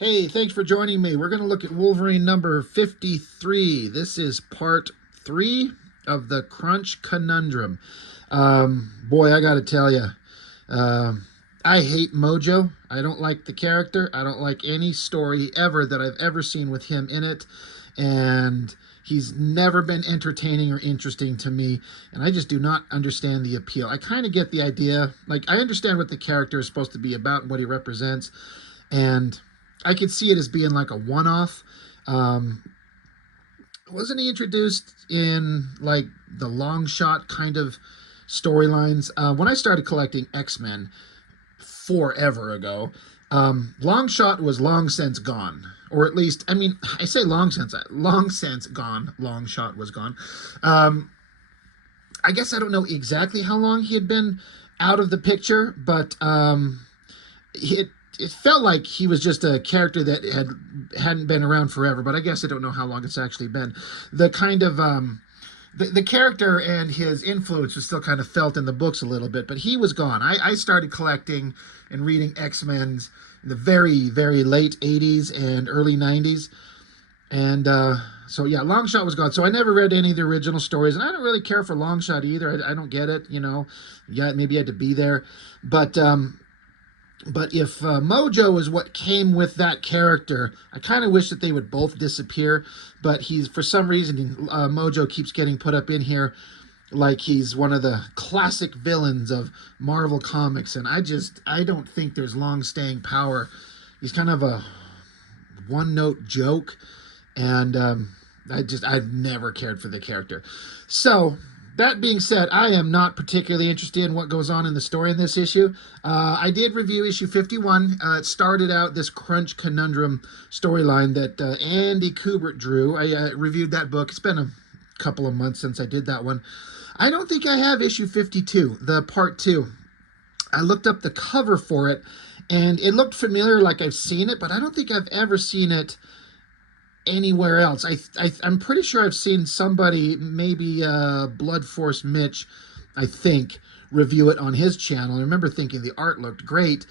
Hey, thanks for joining me. We're going to look at Wolverine number 53. This is part 3 of the Crunch Conundrum. Boy, I got to tell you, I hate Mojo. I don't like the character. I don't like any story ever that I've ever seen with him in it. And he's never been entertaining or interesting to me. And I just do not understand the appeal. I kind of get the idea. Like, I understand what the character is supposed to be about and what he represents. And I could see it as being like a one-off. Um, wasn't he introduced in like the long shot kind of storylines? When I started collecting X-Men forever ago, long shot was long since gone. Or at least, I mean, I say long since gone. Long shot was gone. Um, I guess I don't know exactly how long he had been out of the picture, but it felt like he was just a character that hadn't been around forever. But I guess I don't know how long it's actually been. The kind of the character and his influence was still kind of felt in the books a little bit, but he was gone. I started collecting and reading X-Men's in the very late 80s and early 90s. And so, yeah, Longshot was gone. So I never read any of the original stories. And I don't really care for Longshot either. I don't get it, you know. Yeah, maybe I had to be there. But if Mojo is what came with that character, I kind of wish that they would both disappear. But he's, for some reason, Mojo keeps getting put up in here like he's one of the classic villains of Marvel Comics. And I don't think there's long staying power. He's kind of a one note joke. And I've never cared for the character. So, that being said, I am not particularly interested in what goes on in the story in this issue. I did review issue 51. It started out this Crunch Conundrum storyline that Andy Kubert drew. I reviewed that book. It's been a couple of months since I did that one. I don't think I have issue 52, the part 2. I looked up the cover for it, and it looked familiar, like I've seen it, but I don't think I've ever seen it anywhere else. I'm pretty sure I've seen somebody, maybe Blood Force Mitch, I think, review it on his channel. I remember thinking the art looked great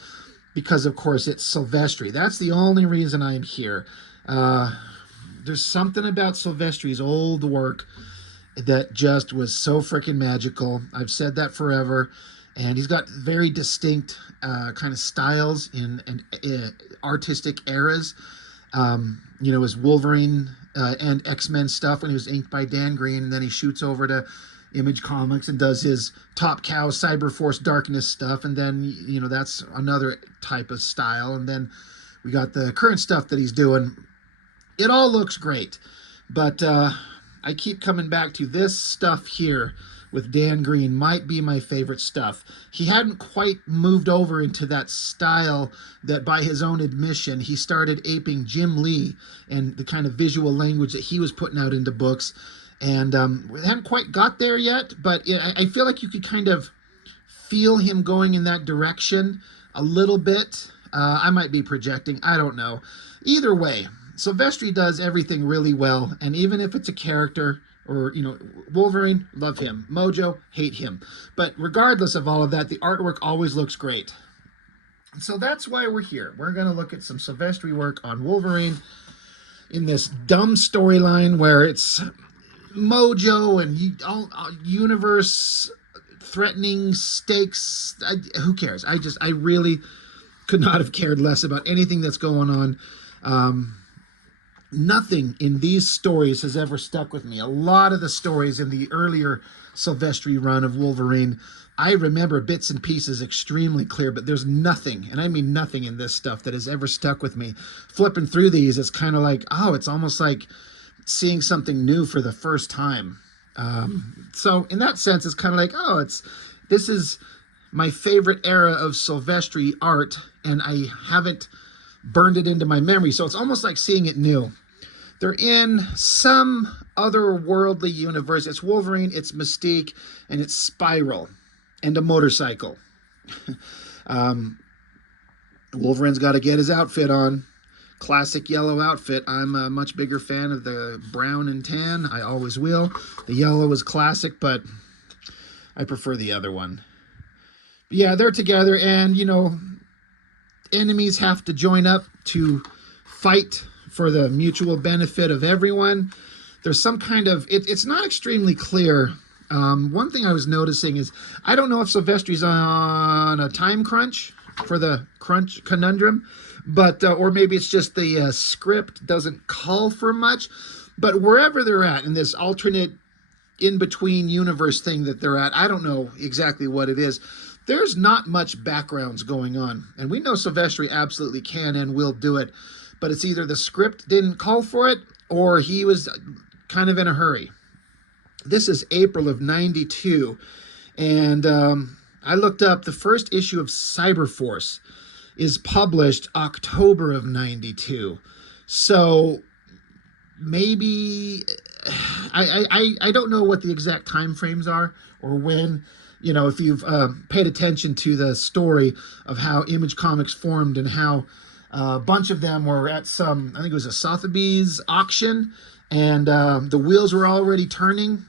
because, of course, it's Sylvestri. That's the only reason I'm here. There's something about Sylvestri's old work that just was so freaking magical. I've said that forever. And he's got very distinct kind of styles in artistic eras. His Wolverine and X-Men stuff when he was inked by Dan Green, and then he shoots over to Image Comics and does his Top Cow Cyberforce Darkness stuff, and then, that's another type of style, and then we got the current stuff that he's doing. It all looks great, but I keep coming back to this stuff here with Dan Green might be my favorite stuff. He hadn't quite moved over into that style that, by his own admission, he started aping Jim Lee and the kind of visual language that he was putting out into books. And we hadn't quite got there yet, but I feel like you could kind of feel him going in that direction a little bit. I might be projecting. I don't know. Either way, Sylvestri does everything really well, and even if it's a character, or, Wolverine, love him. Mojo, hate him. But regardless of all of that, the artwork always looks great. So that's why we're here. We're going to look at some Sylvestri work on Wolverine in this dumb storyline where it's Mojo and all universe threatening stakes. Who cares? I really could not have cared less about anything that's going on. Nothing in these stories has ever stuck with me. A lot of the stories in the earlier Sylvestri run of Wolverine, I remember bits and pieces extremely clear, but there's nothing, and I mean nothing in this stuff that has ever stuck with me. Flipping through these, it's kind of like, it's almost like seeing something new for the first time. So in that sense, it's kind of like, this is my favorite era of Sylvestri art, and I haven't burned it into my memory, so it's almost like seeing it new. They're in some otherworldly universe. It's Wolverine, it's Mystique, and it's Spiral, and a motorcycle. Wolverine's got to get his outfit on. Classic yellow outfit. I'm a much bigger fan of the brown and tan. I always will. The yellow is classic, but I prefer the other one. But yeah, they're together, and, enemies have to join up to fight for the mutual benefit of everyone. There's some kind of, it's not extremely clear. One thing I was noticing is, I don't know if Sylvestri's on a time crunch for the conundrum, but or maybe it's just the script doesn't call for much. But wherever they're at in this alternate in-between universe thing that they're at, I don't know exactly what it is. There's not much backgrounds going on. And we know Sylvestri absolutely can and will do it. But it's either the script didn't call for it or he was kind of in a hurry. This is April of 92. And I looked up the first issue of Cyberforce is published October of 92. So maybe I don't know what the exact time frames are or when, you know, if you've paid attention to the story of how Image Comics formed and how a bunch of them were at some, I think it was a Sotheby's auction, and the wheels were already turning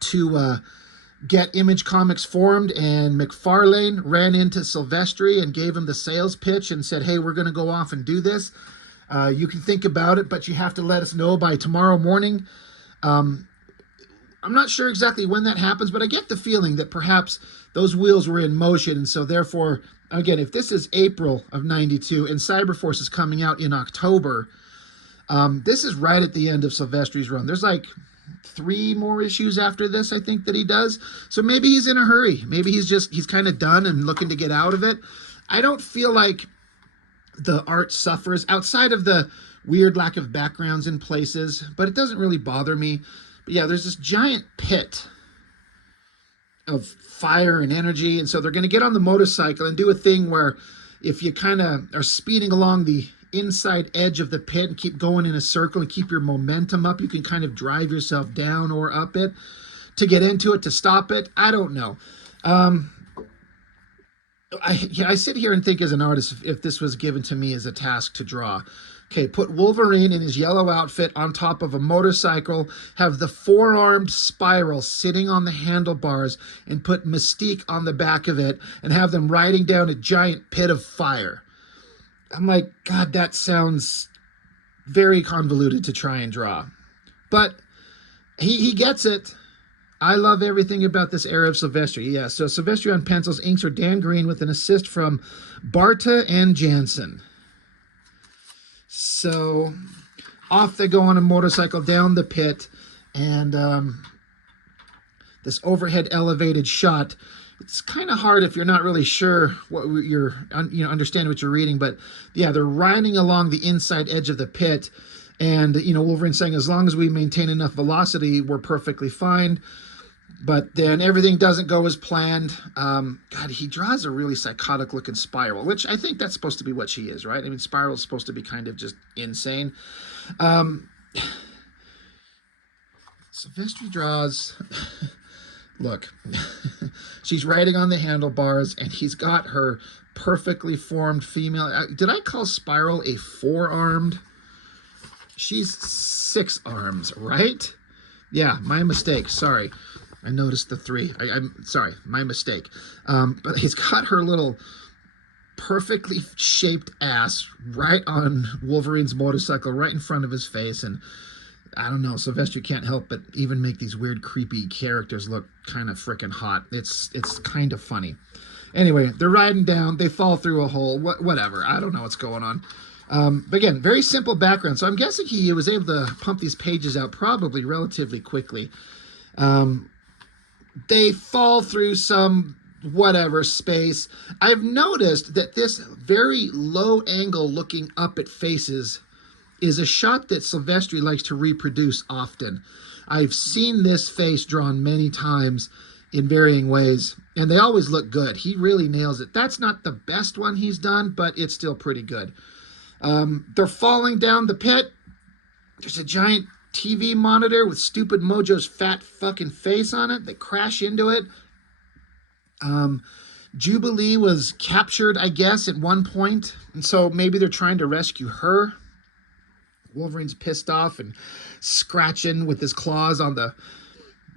to get Image Comics formed, and McFarlane ran into Sylvestri and gave him the sales pitch and said, hey, we're going to go off and do this. You can think about it, but you have to let us know by tomorrow morning. I'm not sure exactly when that happens, but I get the feeling that perhaps those wheels were in motion. And so therefore, again, if this is April of 92 and Cyberforce is coming out in October, this is right at the end of Sylvestri's run. There's like 3 more issues after this, I think, that he does. So maybe he's in a hurry. Maybe he's kind of done and looking to get out of it. I don't feel like the art suffers outside of the weird lack of backgrounds in places, but it doesn't really bother me. But yeah, there's this giant pit of fire and energy, and so they're going to get on the motorcycle and do a thing where if you kind of are speeding along the inside edge of the pit and keep going in a circle and keep your momentum up, you can kind of drive yourself down or up it to get into it, to stop it. I don't know. I sit here and think as an artist, if this was given to me as a task to draw, okay, put Wolverine in his yellow outfit on top of a motorcycle, have the 4-armed Spiral sitting on the handlebars, and put Mystique on the back of it, and have them riding down a giant pit of fire. I'm like, God, that sounds very convoluted to try and draw. But he gets it. I love everything about this era of Sylvestri. Yeah, so Sylvestri on pencils, inks are Dan Green with an assist from Barta and Jansen. So off they go on a motorcycle down the pit, and this overhead elevated shot. It's kind of hard if you're not really sure what you're, understand what you're reading. But yeah, they're riding along the inside edge of the pit, and Wolverine's saying, as long as we maintain enough velocity, we're perfectly fine. But then everything doesn't go as planned. God, he draws a really psychotic looking Spiral, which I think that's supposed to be what she is, right? I mean, Spiral's supposed to be kind of just insane. Sylvestri draws, look, she's riding on the handlebars, and he's got her perfectly formed female. Did I call Spiral a 4-armed? She's 6 arms, right? Yeah, my mistake. Sorry. I noticed the 3. I'm sorry, my mistake. But he's got her little perfectly shaped ass right on Wolverine's motorcycle, right in front of his face. And I don't know, Sylvestri can't help but even make these weird, creepy characters look kind of freaking hot. It's kind of funny. Anyway, they're riding down. They fall through a hole. Whatever. I don't know what's going on. But again, very simple background. So I'm guessing he was able to pump these pages out probably relatively quickly. They fall through some whatever space. I've noticed that this very low angle looking up at faces is a shot that Sylvestri likes to reproduce often. I've seen this face drawn many times in varying ways, and they always look good. He really nails it. That's not the best one he's done, but it's still pretty good. They're falling down the pit. There's a giant TV monitor with Stupid Mojo's fat fucking face on it. They crash into it. Jubilee was captured, I guess, at one point, and so maybe they're trying to rescue her. Wolverine's pissed off and scratching with his claws on the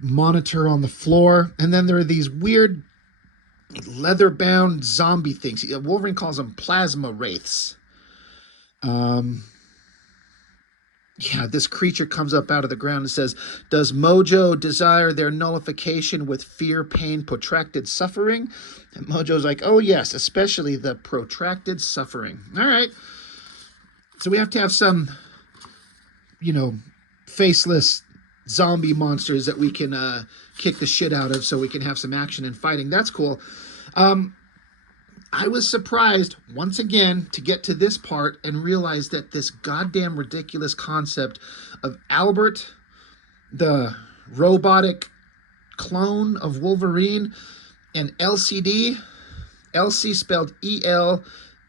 monitor on the floor. And then there are these weird leather-bound zombie things. Wolverine calls them plasma wraiths. Yeah, this creature comes up out of the ground and says, "Does Mojo desire their nullification with fear, pain, protracted suffering?" And Mojo's like, "Oh, yes, especially the protracted suffering." All right. So we have to have some, you know, faceless zombie monsters that we can kick the shit out of so we can have some action and fighting. That's cool. Um, I was surprised once again to get to this part and realize that this goddamn ridiculous concept of Albert, the robotic clone of Wolverine, and LCD, LC spelled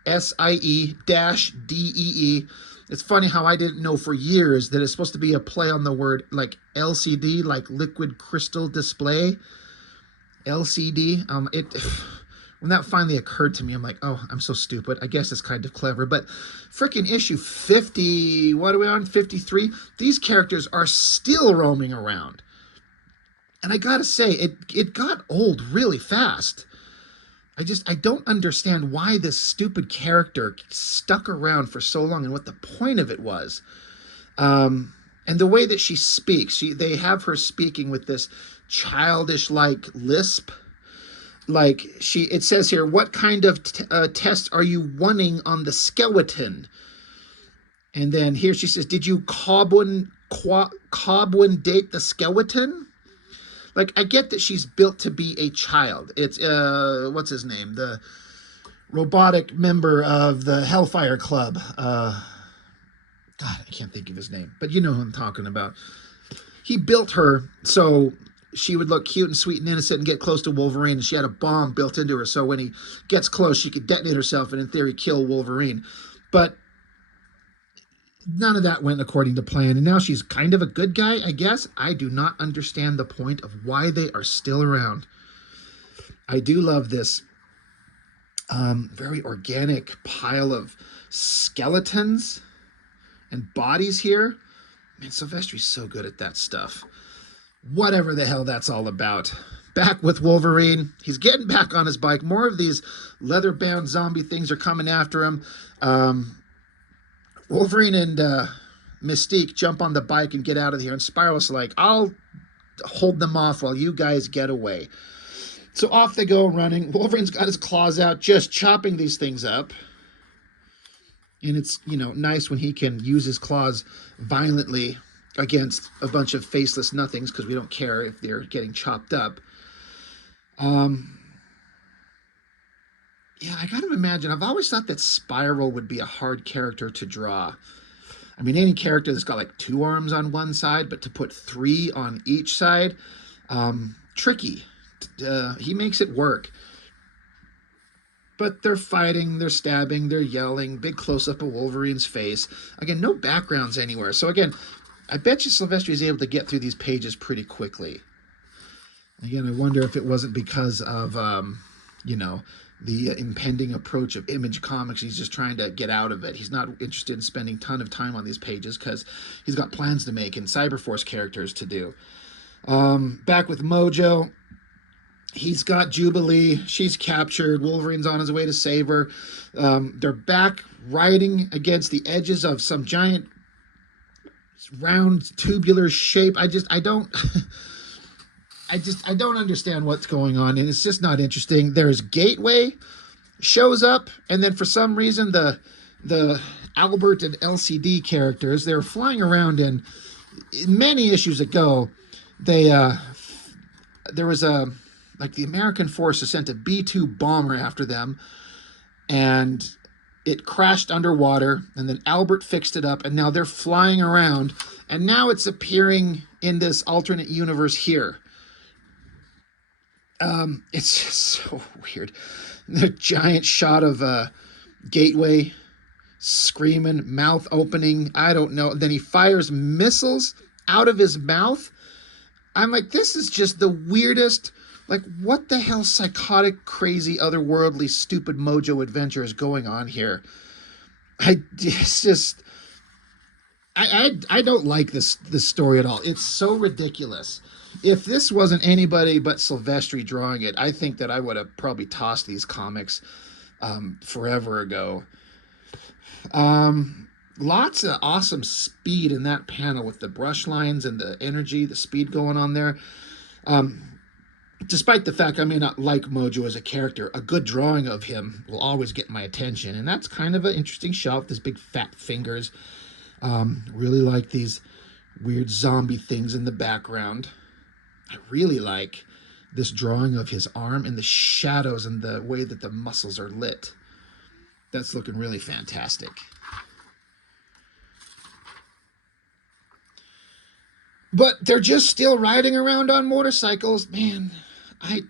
ELSIE dash DEE. It's funny how I didn't know for years that it's supposed to be a play on the word like LCD, like liquid crystal display. LCD. When that finally occurred to me, I'm like, oh, I'm so stupid. I guess it's kind of clever. But freaking issue 50, what are we on? 53? These characters are still roaming around. And I gotta say, it got old really fast. I don't understand why this stupid character stuck around for so long and what the point of it was. And the way that she speaks, they have her speaking with this childish like lisp. Like it says here, what kind of test are you running on the skeleton? And then here she says, did you carbon date the skeleton? Like, I get that she's built to be a child. It's, what's his name? The robotic member of the Hellfire Club. God, I can't think of his name. But you know who I'm talking about. He built her so she would look cute and sweet and innocent and get close to Wolverine. And she had a bomb built into her. So when he gets close, she could detonate herself and, in theory, kill Wolverine. But none of that went according to plan, and now she's kind of a good guy, I guess. I do not understand the point of why they are still around. I do love this very organic pile of skeletons and bodies here. Man, Sylvestri's so good at that stuff. Whatever the hell that's all about. Back with Wolverine. He's getting back on his bike. More of these leather-bound zombie things are coming after him. Wolverine and Mystique jump on the bike and get out of here. And Spiral's like, I'll hold them off while you guys get away. So off they go running. Wolverine's got his claws out, just chopping these things up. And it's, nice when he can use his claws violently against a bunch of faceless nothings, because we don't care if they're getting chopped up. Yeah, I gotta imagine. I've always thought that Spiral would be a hard character to draw. I mean, any character that's got like 2 arms on one side, but to put 3 on each side, tricky. He makes it work. But they're fighting, they're stabbing, they're yelling, big close-up of Wolverine's face. Again, no backgrounds anywhere. So again, I bet you Sylvestri is able to get through these pages pretty quickly. Again, I wonder if it wasn't because of, the impending approach of Image Comics. He's just trying to get out of it. He's not interested in spending a ton of time on these pages because he's got plans to make and Cyberforce characters to do. Back with Mojo. He's got Jubilee. She's captured. Wolverine's on his way to save her. They're back riding against the edges of some giant round tubular shape. I don't understand what's going on, and it's just not interesting. There's Gateway shows up, and then for some reason the Albert and LCD characters, they're flying around in many issues ago. There was the American forces sent a B-2 bomber after them, and it crashed underwater, and then Albert fixed it up, and now they're flying around, and now it's appearing in this alternate universe here. It's just so weird. The giant shot of Gateway screaming, mouth opening, I don't know. Then he fires missiles out of his mouth. I'm like, this is just the weirdest, like, what the hell psychotic, crazy, otherworldly, stupid Mojo adventure is going on here? I don't like this story at all. It's so ridiculous. If this wasn't anybody but Sylvestri drawing it, I think that I would have probably tossed these comics forever ago. Lots of awesome speed in that panel with the brush lines and the energy, the speed going on there. Um, Despite the fact I may not like Mojo as a character, a good drawing of him will always get my attention. And that's kind of an interesting shot with his big fat fingers. Really like these weird zombie things in the background. I really like this drawing of his arm and the shadows and the way that the muscles are lit. That's looking really fantastic. But they're just still riding around on motorcycles. Man, I'm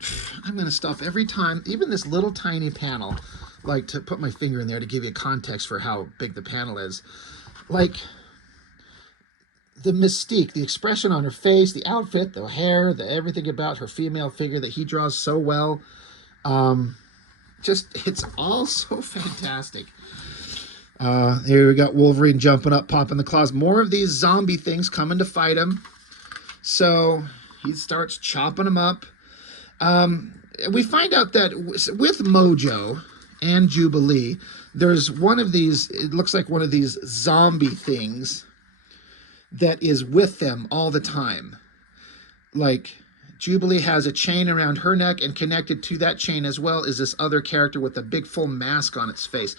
going to stop every time, even this little tiny panel, like to put my finger in there to give you context for how big the panel is. Like, the mystique, the expression on her face, the outfit, the hair, the everything about her female figure that he draws so well. Just, it's all so fantastic. Here we got Wolverine jumping up, popping the claws. More of these zombie things coming to fight him. So he starts chopping them up. We find out that with Mojo and Jubilee, there's one of these, it looks like one of these zombie things that is with them all the time. Like, Jubilee has a chain around her neck, and connected to that chain as well is this other character with a big full mask on its face.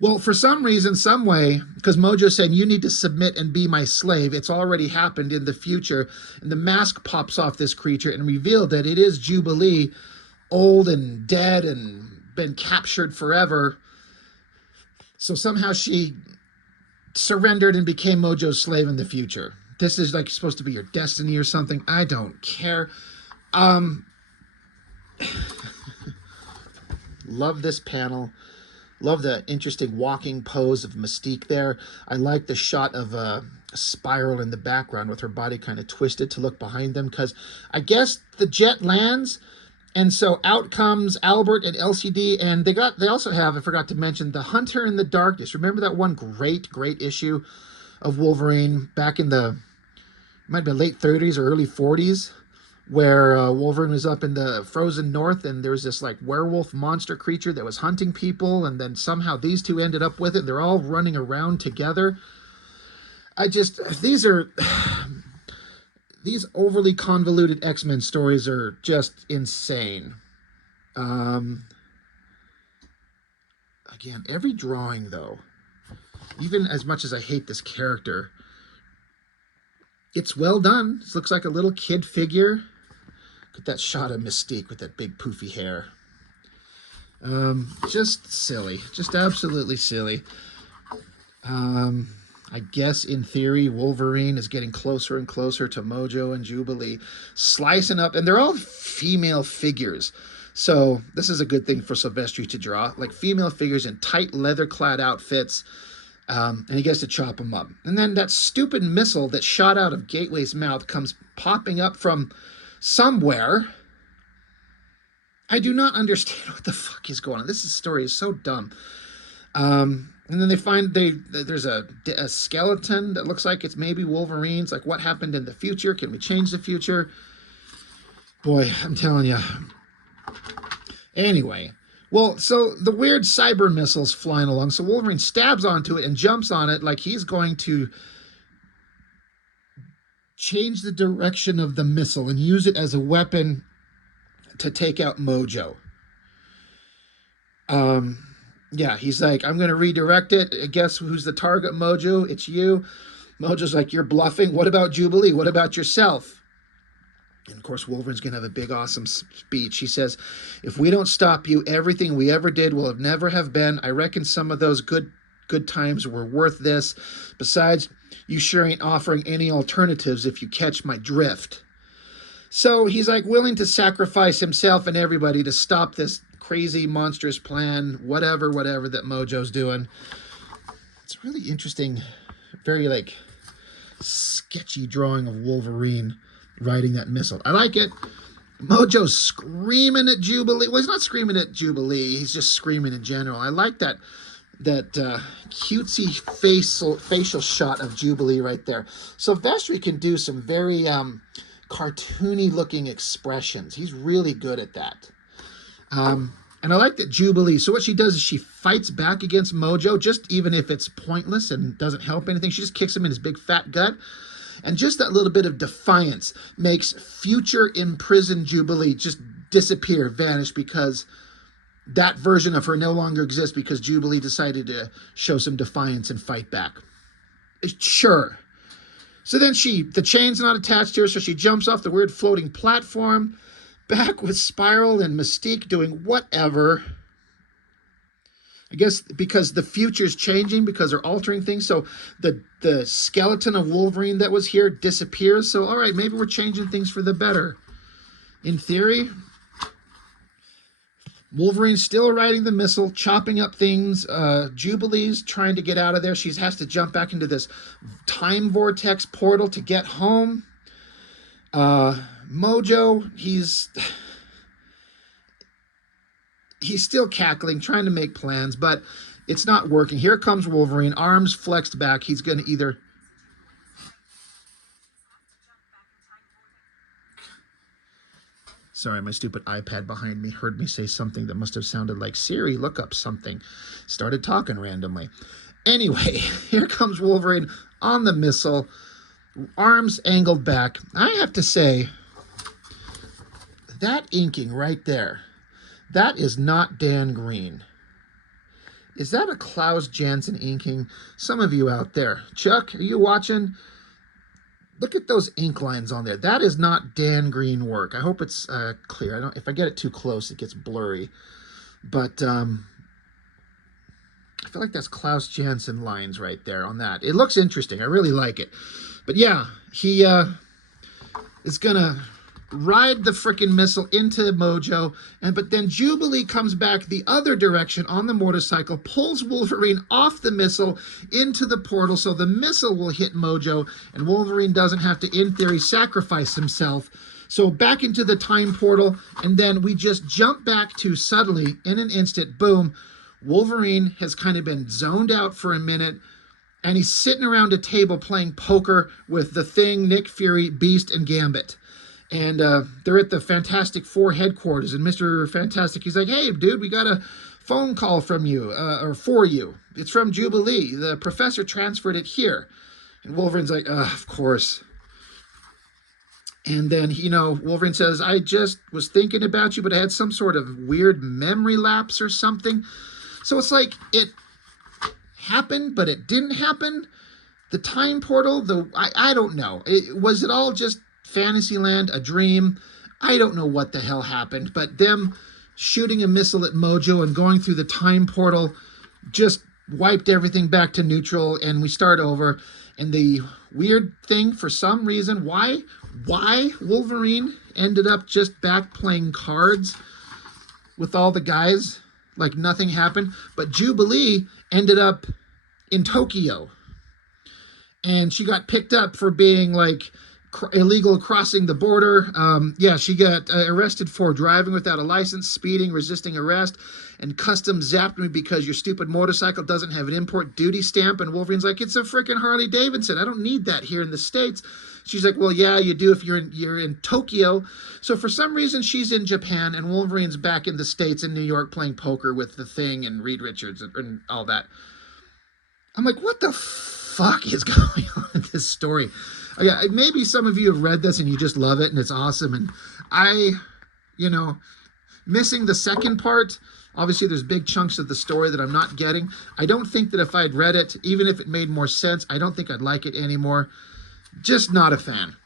Well, for some reason, some way, because Mojo's saying, you need to submit and be my slave. It's already happened in the future. And the mask pops off this creature and revealed that it is Jubilee, old and dead and been captured forever. So somehow she surrendered and became Mojo's slave in the future. This is like supposed to be your destiny or something. I don't care. Love this panel. Love the interesting walking pose of Mystique there. I like the shot of a spiral in the background with her body kind of twisted to look behind them, because I guess the jet lands, and so out comes Albert and LCD, and they also have, I forgot to mention, the Hunter in the Darkness. Remember that one great issue of Wolverine back in the, it might have been late 30s or early 40s? Where Wolverine was up in the frozen north, and there was this like werewolf monster creature that was hunting people, and then somehow these two ended up with it. They're all running around together. These overly convoluted X-Men stories are just insane. Again, every drawing though, even as much as I hate this character, it's well done. This looks like a little kid figure. Look at that shot of Mystique with that big poofy hair. Just silly. Just absolutely silly. I guess in theory, Wolverine is getting closer and closer to Mojo and Jubilee, slicing up, and they're all female figures. So this is a good thing for Sylvestri to draw, like female figures in tight leather-clad outfits. And he gets to chop them up. And then that stupid missile that shot out of Gateway's mouth comes popping up from somewhere. I do not understand what the fuck is going on. This story is so dumb. And then they find there's a skeleton that looks like it's maybe Wolverine's. Like, what happened in the future? Can we change the future? Boy, I'm telling you. Anyway. Well, so the weird cyber missile's flying along, so Wolverine stabs onto it and jumps on it like he's going to change the direction of the missile and use it as a weapon to take out Mojo. Yeah, he's like, I'm going to redirect it. Guess who's the target, Mojo? It's you. Mojo's like, you're bluffing. What about Jubilee? What about yourself? And of course, Wolverine's going to have a big, awesome speech. He says, if we don't stop you, everything we ever did will never have been. I reckon some of those good times were worth this. Besides, you sure ain't offering any alternatives if you catch my drift. So he's like willing to sacrifice himself and everybody to stop this crazy, monstrous plan, whatever that Mojo's doing. It's really interesting, very like sketchy drawing of Wolverine riding that missile. I like it. Mojo's screaming at Jubilee. Well, he's not screaming at Jubilee. He's just screaming in general. I like that cutesy facial shot of Jubilee right there. Sylvestri can do some very cartoony looking expressions. He's really good at that. And I like that Jubilee. So what she does is she fights back against Mojo, just even if it's pointless and doesn't help anything. She just kicks him in his big fat gut. And just that little bit of defiance makes future imprisoned Jubilee just disappear, vanish, because that version of her no longer exists because Jubilee decided to show some defiance and fight back. Sure. So then the chain's not attached to her, so she jumps off the weird floating platform, back with Spiral and Mystique doing whatever. I guess because the future's changing, because they're altering things, so the skeleton of Wolverine that was here disappears. So, all right, maybe we're changing things for the better. In theory, Wolverine's still riding the missile, chopping up things. Jubilee's trying to get out of there. She has to jump back into this time vortex portal to get home. Mojo, he's still cackling, trying to make plans, but it's not working. Here comes Wolverine, arms flexed back. He's going to either... Sorry, my stupid iPad behind me heard me say something that must have sounded like, Siri, look up something. Started talking randomly. Anyway, here comes Wolverine on the missile, arms angled back. I have to say, that inking right there, that is not Dan Green. Is that a Klaus Janson inking? Some of you out there. Chuck, are you watching? Look at those ink lines on there. That is not Dan Green work. I hope it's clear. If I get it too close, it gets blurry. But I feel like that's Klaus Janson lines right there on that. It looks interesting. I really like it. But yeah, he is going to ride the frickin' missile into Mojo, but then Jubilee comes back the other direction on the motorcycle, pulls Wolverine off the missile into the portal, so the missile will hit Mojo, and Wolverine doesn't have to, in theory, sacrifice himself. So back into the time portal, and then we just jump back to suddenly, in an instant, boom, Wolverine has kind of been zoned out for a minute, and he's sitting around a table playing poker with the Thing, Nick Fury, Beast, and Gambit. And they're at the Fantastic Four headquarters, and Mr. Fantastic, he's like, hey, dude, we got a phone call from you, or for you. It's from Jubilee. The professor transferred it here. And Wolverine's like, of course. And then, Wolverine says, I just was thinking about you, but I had some sort of weird memory lapse or something. So it's like it happened, but it didn't happen. The time portal, I don't know. Was it all just Fantasyland, a dream? I don't know what the hell happened, but them shooting a missile at Mojo and going through the time portal just wiped everything back to neutral, and we start over. And the weird thing, for some reason, why Wolverine ended up just back playing cards with all the guys like nothing happened, but Jubilee ended up in Tokyo, and she got picked up for being like illegal crossing the border. She got arrested for driving without a license, speeding, resisting arrest, and customs zapped me because your stupid motorcycle doesn't have an import duty stamp. And Wolverine's like, it's a freaking Harley Davidson. I don't need that here in the States. She's like, well, yeah, you do if you're in Tokyo. So for some reason, she's in Japan, and Wolverine's back in the States in New York playing poker with the Thing and Reed Richards and all that. I'm like, what the fuck is going on in this story? Yeah, maybe some of you have read this and you just love it and it's awesome. And I, missing the second part, obviously there's big chunks of the story that I'm not getting. I don't think that if I'd read it, even if it made more sense, I don't think I'd like it anymore. Just not a fan.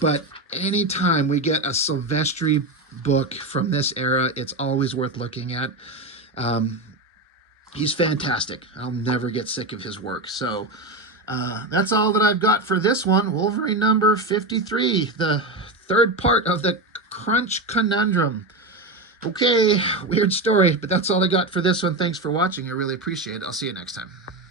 But anytime we get a Sylvestri book from this era, it's always worth looking at. He's fantastic. I'll never get sick of his work. So that's all that I've got for this one. Wolverine number 53, the third part of the Crunch Conundrum. Okay, weird story, but that's all I got for this one. Thanks for watching. I really appreciate it. I'll see you next time.